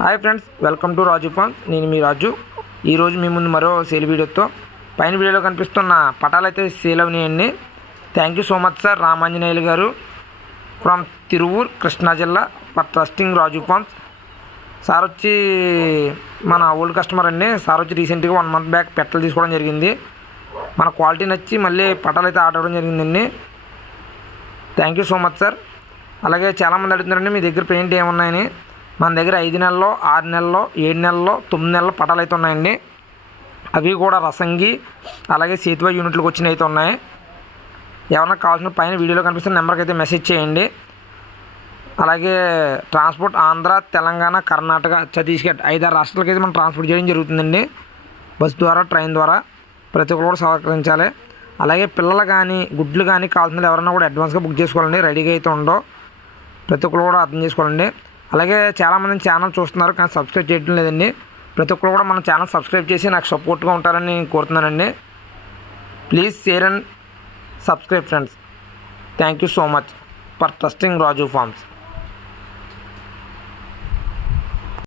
Hi friends, welcome to Raju farms. నేను మీ రాజు. ఈరోజు మీ ముందు మరో సేల్ వీడియోతో పైన వీడియోలో కనిపిస్తున్న పటాలు అయితే సేల్ అవునాయండి. Thank you so much sir Ramanjaneyulu garu from Tiruvuru Krishna జిల్లా for trusting Raju farms. Sir వచ్చి మన ఓల్డ్ కస్టమర్ అండి. సార్ వచ్చి రీసెంట్గా 1 month బ్యాక్ పెట్టలు తీసుకోవడం జరిగింది. మన క్వాలిటీ నచ్చి మళ్ళీ పటాలు అయితే ఆర్డర్ అవ్వడం జరిగిందండి. Thank you so much sir. అలాగే చాలామంది అడుగుతున్నారండి మీ దగ్గర పెయింట్ ఏమున్నాయని. మన దగ్గర 5 నెలల్లో, 6 నెలల్లో, 7 నెలల్లో, 9 నెలల పటాలు అయితే ఉన్నాయండి. అవి కూడా రసంగి అలాగే సేతువా యూనిట్లకు వచ్చినవి అయితే ఉన్నాయి. ఎవరైనా కావాల్సిన పైన వీడియోలో కనిపిస్తున్న నెంబర్కి అయితే మెసేజ్ చేయండి. అలాగే ట్రాన్స్పోర్ట్ ఆంధ్ర, తెలంగాణ, కర్ణాటక, ఛత్తీస్గఢ్ 5-6 రాష్ట్రాలకి అయితే మనం ట్రాన్స్పోర్ట్ చేయడం జరుగుతుందండి. బస్ ద్వారా, ట్రైన్ ద్వారా ప్రతి ఒక్కరు కూడా సహకరించాలి. అలాగే పిల్లలు కానీ గుడ్లు కానీ కావాల్సిన ఎవరైనా కూడా అడ్వాన్స్గా బుక్ చేసుకోవాలండి. రెడీగా అయితే ఉండవు, ప్రతి ఒక్కరు కూడా అర్థం చేసుకోవాలండి. అలాగే చాలామంది ఛానల్ చూస్తున్నారు కానీ సబ్స్క్రైబ్ చేయడం లేదండి. ప్రతి ఒక్కరు కూడా మన ఛానల్ సబ్స్క్రైబ్ చేసి నాకు సపోర్ట్గా ఉంటారని నేను కోరుతున్నానండి. Please share and subscribe friends. Thank you so much for trusting Raju forms.